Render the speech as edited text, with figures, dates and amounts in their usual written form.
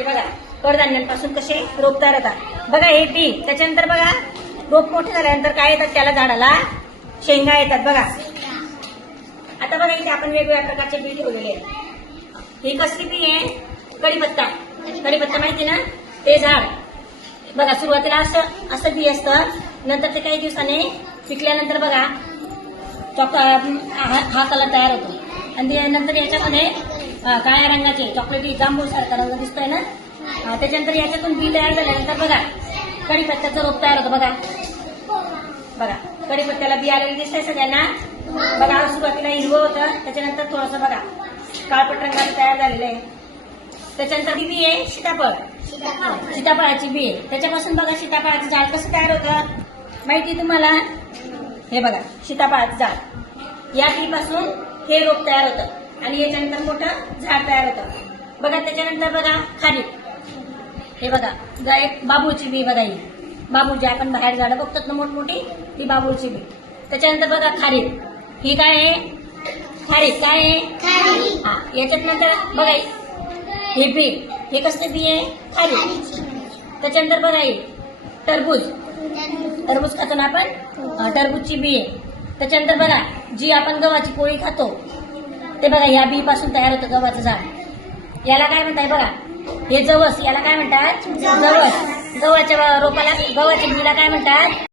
हे बघा कडधान्यांपासून कसे रोप तयार होतात. बघा हे बी, त्याच्यानंतर बघा रोप मोठे झाल्यानंतर काय येतात त्याला झाडाला शेंगा येतात. बघा आता बघा इथे आपण वेगवेगळ्या प्रकारचे बी ठेवलेले आहेत. ही कसली बी आहे? कढीपत्ता. कढीपत्ता माहिती ना, ते झाड. बघा सुरुवातीला असं बी असतं, नंतर ते काही दिवसाने पिकल्यानंतर बघा हा कलर तयार होतो आणि नंतर याच्यामध्ये काळ्या रंगाचे चॉकलेटी जांभूळ सारखा रंग दिसतोय ना. त्याच्यानंतर याच्यातून बी तयार झाल्यानंतर बघा कढीपत्त्याचं रोप तयार होतं. बघा कढीपत्त्याला बी आलेलं दिसतंय सगळ्यांना. बघा सुरुवातीला हिरवं होतं, त्याच्यानंतर थोडंसं बघा काळपट रंगाचं तयार झालेलं आहे. त्याच्यानंतर बी आहे सीताफळ. सीताफळाची बी आहे. त्याच्यापासून बघा सीताफळाचं झाड कसं तयार होतं माहिती तुम्हाला? हे बघा सीताफळाचं झाड, या बी पासून हे रोप तयार होतं आणि याच्यानंतर मोठं झाड तयार होतं. बघा त्याच्यानंतर बघा खारीक. हे बघा एक बाबूची बी. बघा ही बाबू जे आपण बाहेर झाडं बघतात ना मोठमोठी, ती बाबूची बी. त्याच्यानंतर बघा खारीक. ही काय आहे? खारीक. काय आहे? हा. याच्यात नंतर बघा हे बी, हे कसले बी आहे? खारीक. त्याच्यानंतर बघा हे टरबूज. टरबूज खातो ना आपण, टरबूजची बी आहे. त्याच्यानंतर बघा जी आपण गव्हाची पोळी खातो ते बघा ह्या बी पासून तयार होतं गव्हाचं झाड. याला काय म्हणताय बघा, हे जवस. याला काय म्हणतात? जवस. गव्हाच्या रोपाला, गव्हाच्या बीला काय म्हणतात?